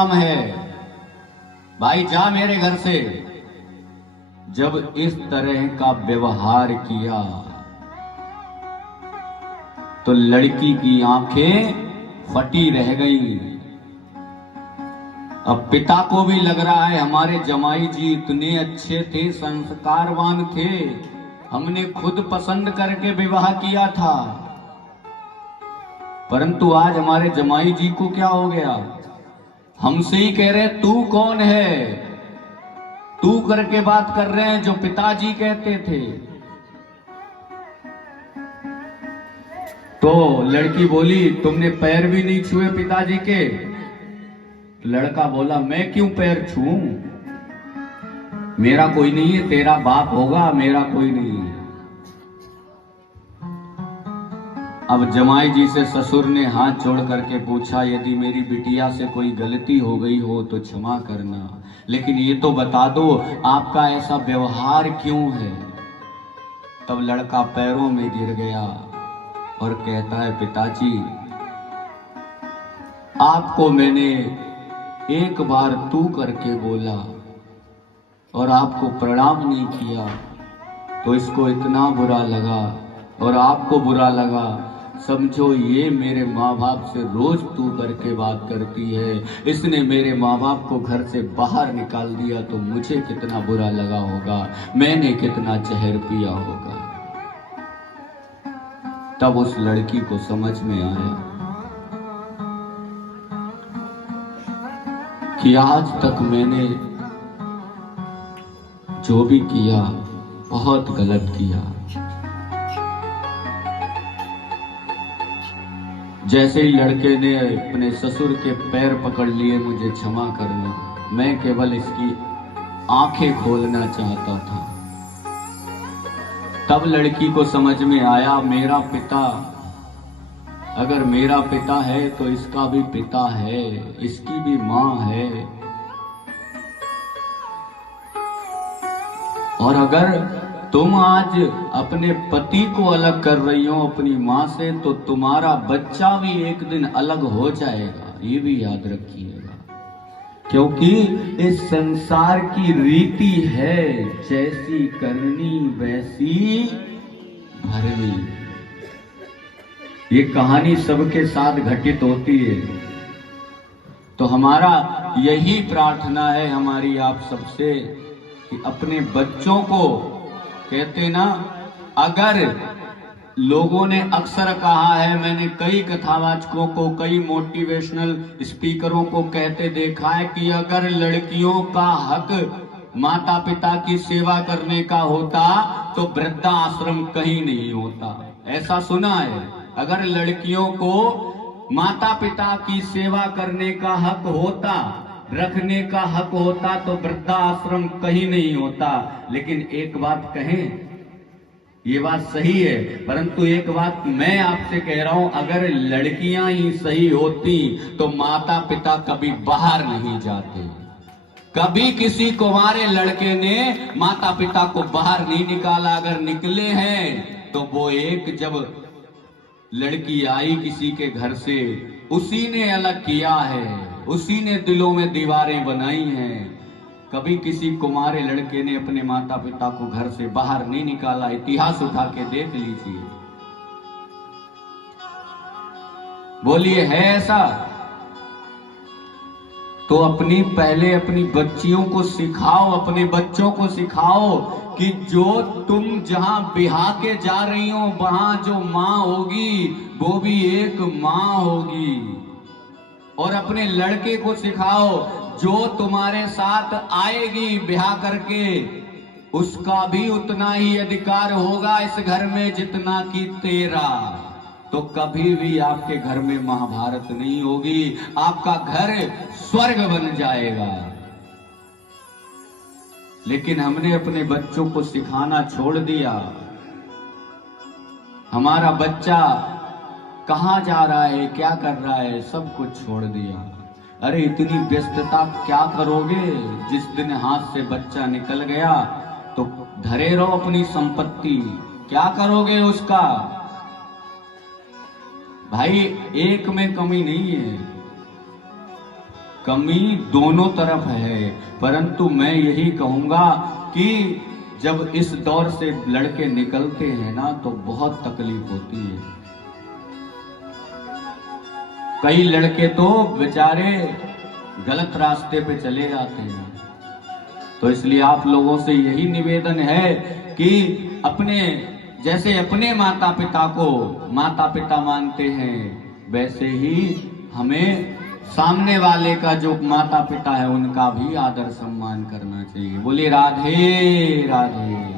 काम है भाई, जा मेरे घर से। जब इस तरह का व्यवहार किया तो लड़की की आंखें फटी रह गई। अब पिता को भी लग रहा है हमारे जमाई जी इतने अच्छे थे, संस्कारवान थे, हमने खुद पसंद करके विवाह किया था, परंतु आज हमारे जमाई जी को क्या हो गया, हमसे ही कह रहे तू कौन है, तू करके बात कर रहे हैं जो पिताजी कहते थे। तो लड़की बोली तुमने पैर भी नहीं छुए पिताजी के। लड़का बोला मैं क्यों पैर छूऊं, मेरा कोई नहीं है, तेरा बाप होगा, मेरा कोई नहीं है। अब जमाई जी से ससुर ने हाथ जोड़ करके पूछा यदि मेरी बिटिया से कोई गलती हो गई हो तो क्षमा करना, लेकिन ये तो बता दो आपका ऐसा व्यवहार क्यों है। तब लड़का पैरों में गिर गया और कहता है पिताजी आपको मैंने एक बार तू करके बोला और आपको प्रणाम नहीं किया तो इसको इतना बुरा लगा और आपको बुरा लगा, समझो ये मेरे माँ बाप से रोज तू करके बात करती है, इसने मेरे माँ बाप को घर से बाहर निकाल दिया तो मुझे कितना बुरा लगा होगा, मैंने कितना जहर पिया होगा। तब उस लड़की को समझ में आया कि आज तक मैंने जो भी किया बहुत गलत किया। जैसे ही लड़के ने अपने ससुर के पैर पकड़ लिए मुझे क्षमा करना, मैं केवल इसकी आंखें खोलना चाहता था। तब लड़की को समझ में आया मेरा पिता, अगर मेरा पिता है तो इसका भी पिता है, इसकी भी मां है, और अगर तुम आज अपने पति को अलग कर रही हो अपनी मां से तो तुम्हारा बच्चा भी एक दिन अलग हो जाएगा, ये भी याद रखिएगा, क्योंकि इस संसार की रीति है जैसी करनी वैसी भरनी। ये कहानी सबके साथ घटित होती है। तो हमारा यही प्रार्थना है हमारी आप सबसे कि अपने बच्चों को, कहते ना, अगर लोगों ने अक्सर कहा है, मैंने कई कथावाचकों को कई मोटिवेशनल स्पीकरों को कहते देखा है कि अगर लड़कियों का हक माता पिता की सेवा करने का होता तो वृद्धाश्रम कहीं नहीं होता। ऐसा सुना है, अगर लड़कियों को माता पिता की सेवा करने का हक होता, रखने का हक होता तो वृद्धाश्रम कहीं नहीं होता। लेकिन एक बात कहें, ये बात सही है, परंतु एक बात मैं आपसे कह रहा हूं, अगर लड़कियां ही सही होती तो माता पिता कभी बाहर नहीं जाते। कभी किसी कुंवारे लड़के ने माता पिता को बाहर नहीं निकाला, अगर निकले हैं तो वो एक जब लड़की आई किसी के घर से उसी ने अलग किया है, उसी ने दिलों में दीवारें बनाई हैं। कभी किसी कुमारे लड़के ने अपने माता पिता को घर से बाहर नहीं निकाला। इतिहास उठा के देख लीजिए, बोलिए है ऐसा? तो पहले अपनी बच्चियों को सिखाओ, अपने बच्चों को सिखाओ कि जो तुम जहां बिहा के जा रही हो वहां जो मां होगी वो भी एक मां होगी। और अपने लड़के को सिखाओ जो तुम्हारे साथ आएगी ब्याह करके उसका भी उतना ही अधिकार होगा इस घर में जितना कि तेरा। तो कभी भी आपके घर में महाभारत नहीं होगी, आपका घर स्वर्ग बन जाएगा। लेकिन हमने अपने बच्चों को सिखाना छोड़ दिया। हमारा बच्चा कहां जा रहा है, क्या कर रहा है, सब कुछ छोड़ दिया। अरे इतनी व्यस्तता क्या करोगे? जिस दिन हाथ से बच्चा निकल गया तो धरे रहो अपनी संपत्ति, क्या करोगे उसका? भाई एक में कमी नहीं है, कमी दोनों तरफ है, परंतु मैं यही कहूंगा कि जब इस दौर से लड़के निकलते हैं ना तो बहुत तकलीफ होती है। कई लड़के तो बेचारे गलत रास्ते पे चले जाते हैं। तो इसलिए आप लोगों से यही निवेदन है कि अपने जैसे अपने माता पिता को माता पिता मानते हैं, वैसे ही हमें सामने वाले का जो माता पिता है उनका भी आदर सम्मान करना चाहिए। बोलिए राधे राधे।